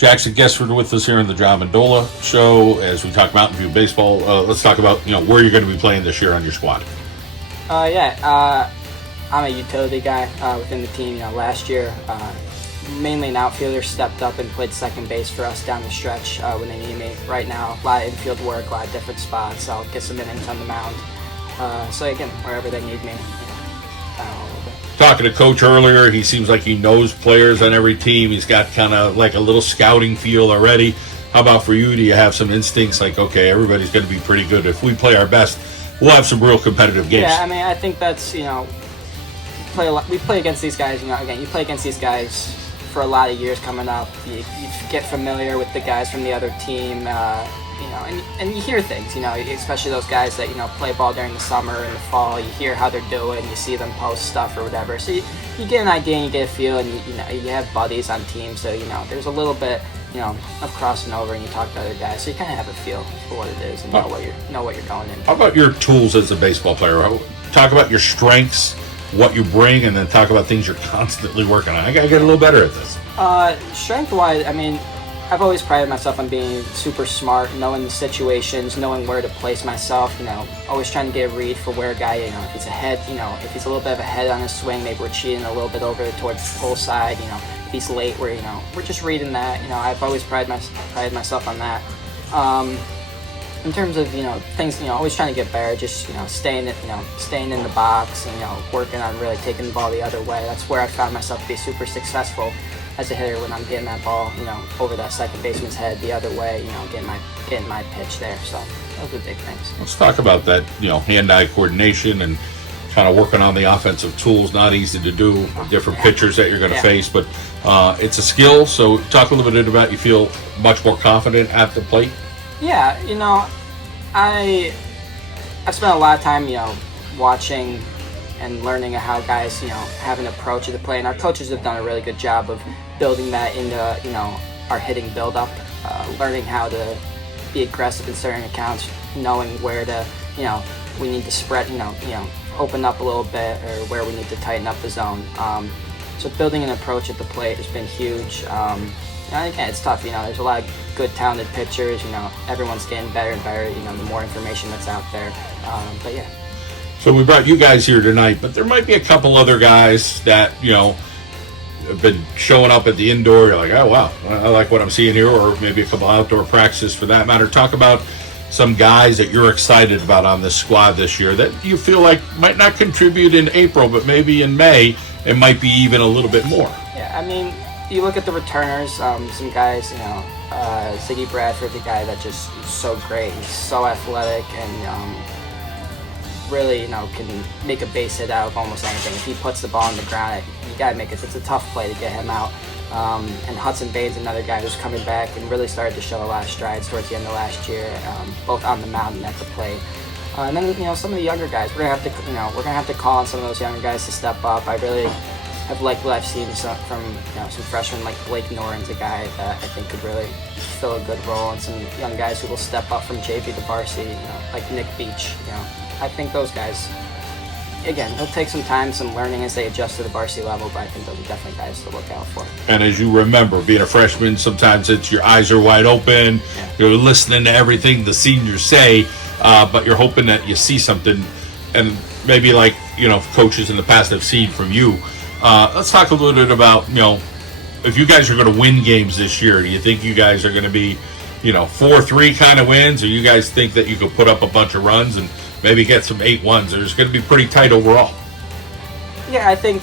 Jackson Gesford with us here on the John Mendola Show as we talk Mountain View baseball. Let's talk about where you're going to be playing this year on your squad. I'm a utility guy within the team. Last year, mainly an outfielder, stepped up and played second base for us down the stretch when they need me. Right now, a lot of infield work, a lot of different spots. I'll get some innings on the mound. So again, wherever they need me, kind of all over. Talking to Coach earlier, he seems like he knows players on every team. He's got kind of like a little scouting feel already. How about for you? Do you have some instincts like, okay, everybody's going to be pretty good. If we play our best, we'll have some real competitive games? Yeah, I mean, I think that's, we play against these guys, you play against these guys for a lot of years coming up. You get familiar with the guys from the other team, and you hear things, especially those guys that, play ball during the summer and the fall. You hear how they're doing, you see them post stuff or whatever. So you get an idea and you get a feel, and you have buddies on teams. So, there's a little bit, of crossing over, and you talk to other guys. So you kind of have a feel for what it is and know what you're going into. How about your tools as a baseball player? Talk about your strengths, what you bring, and then talk about things you're constantly working on. I got to get a little better at this. Strength-wise, I mean, I've always prided myself on being super smart, knowing the situations, knowing where to place myself, always trying to get a read for where a guy, if he's ahead, if he's a little bit of a head on his swing, maybe we're cheating a little bit over towards the pull side, if he's late, we're just reading that. I've always prided myself on that. In terms of, things, always trying to get better, just, staying in the box and, working on really taking the ball the other way. That's where I found myself to be super successful as a hitter when I'm getting that ball, over that second baseman's head the other way, getting my pitch there. So those are big things. Let's talk about that, hand-eye coordination and kind of working on the offensive tools. Not easy to do, different pitchers that you're going to face, but it's a skill. So talk a little bit about you feel much more confident at the plate. Yeah, I've spent a lot of time, watching and learning how guys, have an approach to the play, and our coaches have done a really good job of building that into, our hitting build-up, learning how to be aggressive in certain accounts, knowing where to, we need to spread, open up a little bit, or where we need to tighten up the zone. So building an approach at the plate has been huge. Again, it's tough. There's a lot of good, talented pitchers. Everyone's getting better and better. The more information that's out there. But yeah. So we brought you guys here tonight, but there might be a couple other guys that have been showing up at the indoor. You're like, oh wow, I like what I'm seeing here, or maybe a couple outdoor practices for that matter. Talk about some guys that you're excited about on this squad this year that you feel like might not contribute in April, but maybe in May it might be even a little bit more. Yeah, I mean, you look at the returners, some guys, Ziggy Bradford's a guy that just is so great. He's so athletic and really, can make a base hit out of almost anything. If he puts the ball on the ground, you gotta make it. It's a tough play to get him out. And Hudson Bain's another guy who's coming back and really started to show a lot of strides towards the end of last year, both on the mound and at the plate. And then, some of the younger guys, we're gonna have to call on some of those younger guys to step up. I really have liked what I've seen from some freshmen like Blake Noren's a guy that I think could really fill a good role, and some young guys who will step up from JV to varsity, like Nick Beach. I think those guys, again, it'll take some time, some learning as they adjust to the varsity level, but I think those are definitely guys to look out for. And as you remember, being a freshman, sometimes it's your eyes are wide open, you're listening to everything the seniors say, but you're hoping that you see something, and maybe like, coaches in the past have seen from you. Let's talk a little bit about, if you guys are going to win games this year, do you think you guys are going to be, 4-3 kind of wins, or you guys think that you could put up a bunch of runs and maybe get some 8-1s, or it's going to be pretty tight overall? Yeah, I think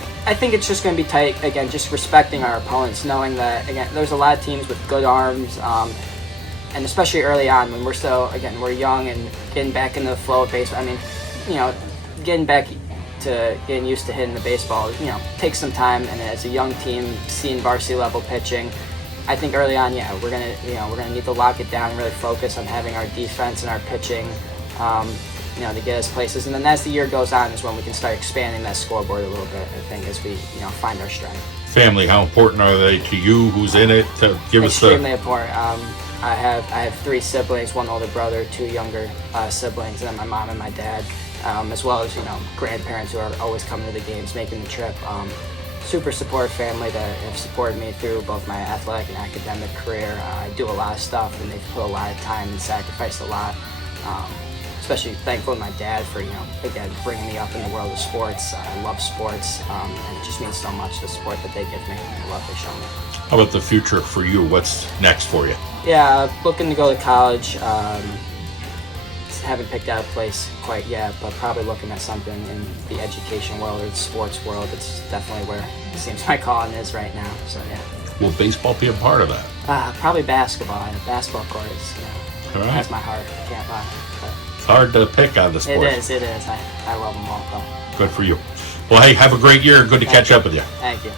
it's just going to be tight. Again, just respecting our opponents, knowing that, again, there's a lot of teams with good arms, and especially early on when we're young and getting back into the flow of baseball. I mean, getting back to getting used to hitting the baseball, takes some time. And as a young team, seeing varsity level pitching, I think early on, we're gonna need to lock it down and really focus on having our defense and our pitching, to get us places. And then as the year goes on is when we can start expanding that scoreboard a little bit, I think, as we, find our strength. Family, how important are they to you? Who's in it? To give us extremely important. I have 3 siblings, 1 older brother, 2 younger siblings, and then my mom and my dad, as well as grandparents who are always coming to the games, making the trip. super supportive family that have supported me through both my athletic and academic career. I do a lot of stuff, and they've put a lot of time and sacrificed a lot. Especially thankful to my dad for, again, bringing me up in the world of sports. I love sports, and it just means so much, the support that they give me and the love they show me. How about the future for you? What's next for you? Yeah, looking to go to college. Haven't picked out a place quite yet, but probably looking at something in the education world or the sports world. It's definitely where it seems my calling is right now. So yeah. Will baseball be a part of that? Probably basketball. Basketball court is, All right. has my heart. I can't lie. It's hard to pick on the sport. It is. I love them all though. Good for you. Well, hey, have a great year. Good to catch up with you. Thank you.